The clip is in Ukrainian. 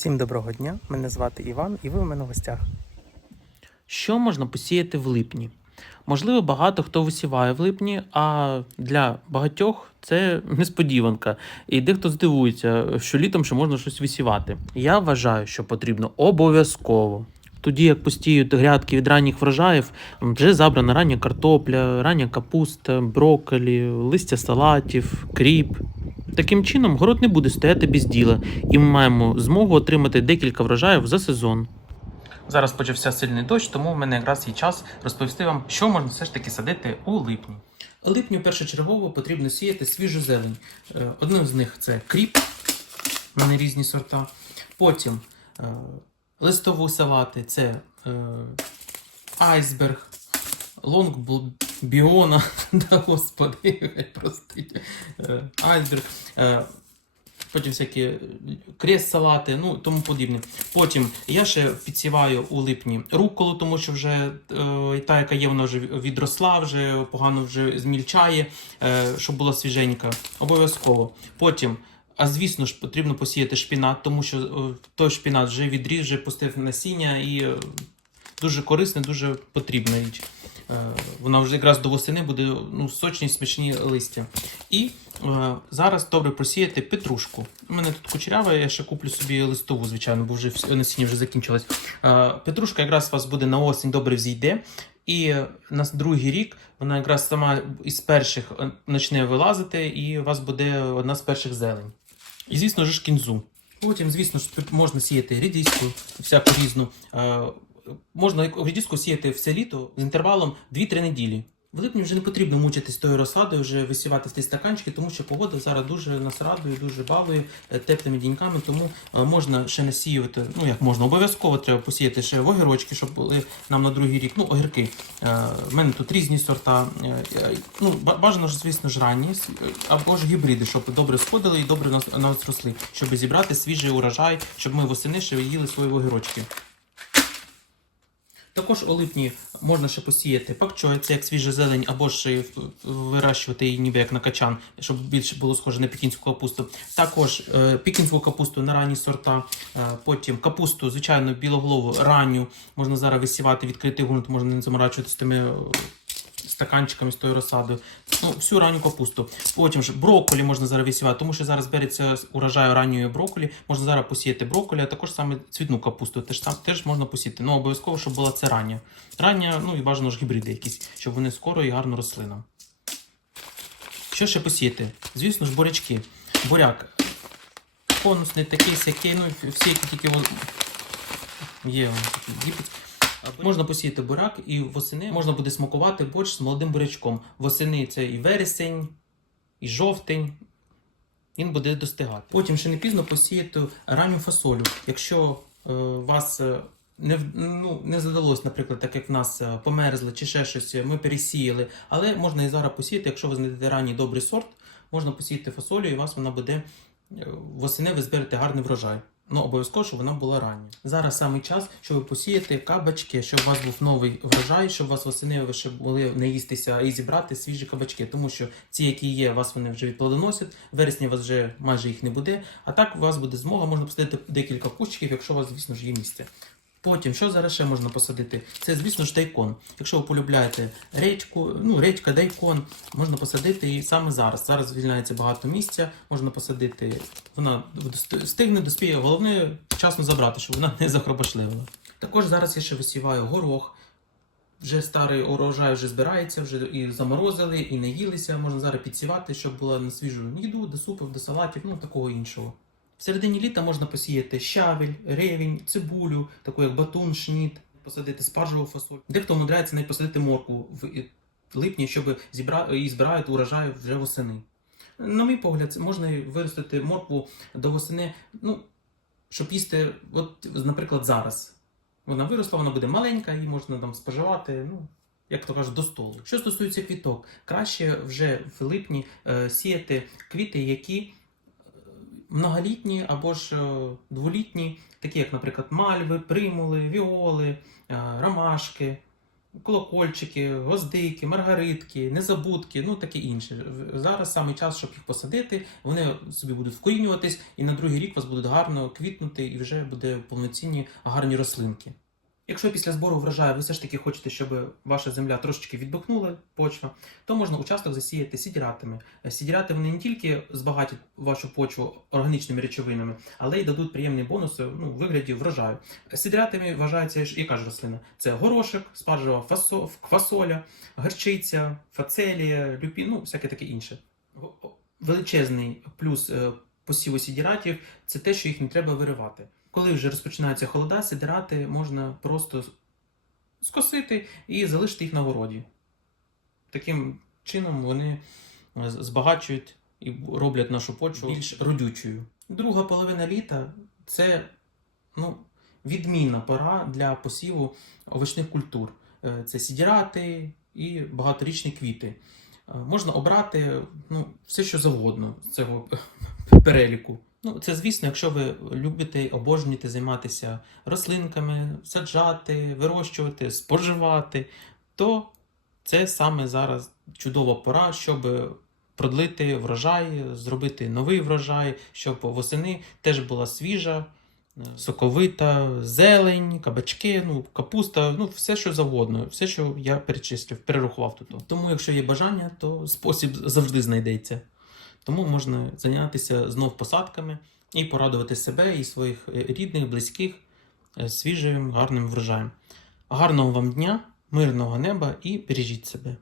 Всім доброго дня! Мене звати Іван, і ви в мене в гостях. Що можна посіяти в липні? Можливо, багато хто висіває в липні, а для багатьох це несподіванка. І дехто здивується, що літом ще можна щось висівати. Я вважаю, що потрібно обов'язково. Тоді як постіють грядки від ранніх врожаїв, вже забрана рання картопля, рання капуста, брокколі, листя салатів, кріп. Таким чином, город не буде стояти без діла, і ми маємо змогу отримати декілька врожаїв за сезон. Зараз почався сильний дощ, тому в мене якраз є час розповісти вам, що можна все ж таки садити у липні. Липню першочергово потрібно сіяти свіжу зелень. Е, Одним з них це кріп, в мене різні сорта. Потім е, листові салати це е, айсберг, лонг біона, да господи, хай простить, е, айсберг. Е, Потім всякі крест-салати, ну тому подібне. Потім я ще підсіваю у липні руколу, тому що вже е, та, яка є, вона вже відросла, вже погано вже змільчає, е, щоб була свіженька. Обов'язково. Потім, а звісно ж, потрібно посіяти шпінат, тому що е, той шпінат вже відріс, вже пустив насіння і дуже корисна, дуже потрібна річ. Е, Вона вже якраз до восени буде ну, сочні, смачні листя. І е, зараз добре просіяти петрушку. У мене тут кучерява, я ще куплю собі листову, звичайно, бо вже насіння вже закінчилось. Е, петрушка якраз у вас буде на осінь добре взійде. І на другий рік вона якраз сама із перших почне вилазити, і у вас буде одна з перших зелень. І, звісно ж, кінзу. Потім, звісно можна сіяти рідіську, всяку різну. Можна рідіску сіяти все літо з інтервалом 2-3 неділі. В липні вже не потрібно мучитись тою розсадою, вже висівати ті стаканчики, тому що погода зараз дуже нас радує, дуже балує е, теплими діньками, тому е, можна ще насіювати, ну як можна, обов'язково треба посіяти ще в огірочки, щоб були нам на другий рік. Ну, огірки. Е, В мене тут різні сорта. е, е, Ну, бажано ж, звісно ж, ранні, е, або ж гібриди, щоб добре сходили і добре нас росли, щоб зібрати свіжий урожай, щоб ми восени ще їли свої огірочки. Також у липні можна ще посіяти пакчой, це як свіжа зелень, або ж і вирощувати її ніби як на качан, щоб більше було схоже на пікінську капусту. Також е, пекінську капусту на ранні сорта, е, потім капусту, звичайно, білоголову ранню. Можна зараз висівати відкритий ґрунт, можна не заморачувати з тими е, стаканчиками з тою розсадою. Ну, всю ранню капусту. Потім ж брокколі можна зараз висівати, тому що зараз береться з урожаю ранньої брокколі. Можна зараз посіяти брокколі, а також саме цвітну капусту. Теж там теж можна посіяти. Ну обов'язково, щоб була це рання. Рання, ну і бажано ж гібриди якісь, щоб вони скоро і гарно росли нам. Що ще посіяти? Звісно ж, бурячки. Буряк. Конусний, такий сякий, ну всі, які тільки є. діпець. Можна посіяти буряк і восени можна буде смакувати борщ з молодим бурячком. Восени це і вересень, і жовтень. Він буде достигати. Потім ще не пізно посіяти ранню фасолю. Якщо е, вас е, не, ну, не задалось, наприклад, так як в нас е, померзли чи ще щось, ми пересіяли. Але можна і зараз посіяти, якщо ви знайдете ранній добрий сорт, можна посіяти фасолю, і у вас вона буде е, восени ви зберете гарний врожай. Ну, обов'язково, щоб вона була рання. Зараз саме час, щоб посіяти кабачки, щоб у вас був новий врожай, щоб у вас восени ви ще були не їстися і зібрати свіжі кабачки. Тому що ці, які є, у вас вони вже відплодоносять. Вересні у вас вже майже їх не буде. А так у вас буде змога, можна посадити декілька кущиків, якщо у вас, звісно ж, є місце. Потім, що зараз ще можна посадити? Це, звісно ж, дайкон. Якщо ви полюбляєте редьку, ну, редька, дайкон, можна посадити і саме зараз. Зараз звільняється багато місця, можна посадити, вона стигне, доспіє. Головне вчасно забрати, щоб вона не захробашливила. Також зараз я ще висіваю горох. Вже старий урожай вже збирається, вже і заморозили, і наїлися. Можна зараз підсівати, щоб була на свіжу їду, до супів, до салатів, ну такого іншого. В середині літа можна посіяти щавель, ревінь, цибулю, таку як батун, шніт, посадити спаржеву фасоль. Дехто умудряється навіть посадити моркву в липні, щоб зібра... і збирають урожай вже восени. На мій погляд, можна виростити моркву до восени, ну, щоб їсти, от, наприклад, зараз. Вона виросла, вона буде маленька, її можна там споживати, ну, як то кажуть, до столу. Що стосується квіток, краще вже в липні е, сіяти квіти, які многолітні або ж е, дволітні, такі як, наприклад, мальви, примули, віоли, е, ромашки. колокольчики, гвоздики, маргаритки, незабудки, ну таке інше. Зараз саме час, щоб їх посадити. Вони собі будуть вкорінюватись, і на другий рік вас будуть гарно квітнути, і вже буде повноцінні гарні рослинки. Якщо після збору врожаю ви все ж таки хочете, щоб ваша земля трошечки віддохнула, почва, то можна участок засіяти сідіратами. Сідірати вони не тільки збагатять вашу почву органічними речовинами, але й дадуть приємні бонуси ну, у вигляді врожаю. Сідіратами вважається яка ж рослина? Це горошок, спаржева фасо, квасоля, горчиця, фацелія, люпін, ну всяке таке інше. Величезний плюс е, посіву сідіратів це те, що їх не треба виривати. Коли вже розпочинаються холода, сидирати можна просто скосити і залишити їх на городі. Таким чином вони е, збагачують і роблять нашу почву більш родючою. Друга половина літа це ну, відмінна пора для посіву овочних культур. Е, Це сідірати і багаторічні квіти. Е, Можна обрати ну, все, що завгодно з цього переліку. Ну, це звісно, якщо ви любите, обожнюєте займатися рослинками, саджати, вирощувати, споживати, то це саме зараз чудова пора, щоб продлити врожай, зробити новий врожай, щоб восени теж була свіжа, е, соковита, зелень, кабачки, ну, капуста, ну все, що завгодно, все, що я перечислив, перерахував тут. Тому, якщо є бажання, то спосіб завжди знайдеться. Тому можна зайнятися знов посадками і порадувати себе і своїх е, рідних, близьких е, свіжим, гарним врожаєм. Гарного вам дня, мирного неба і бережіть себе.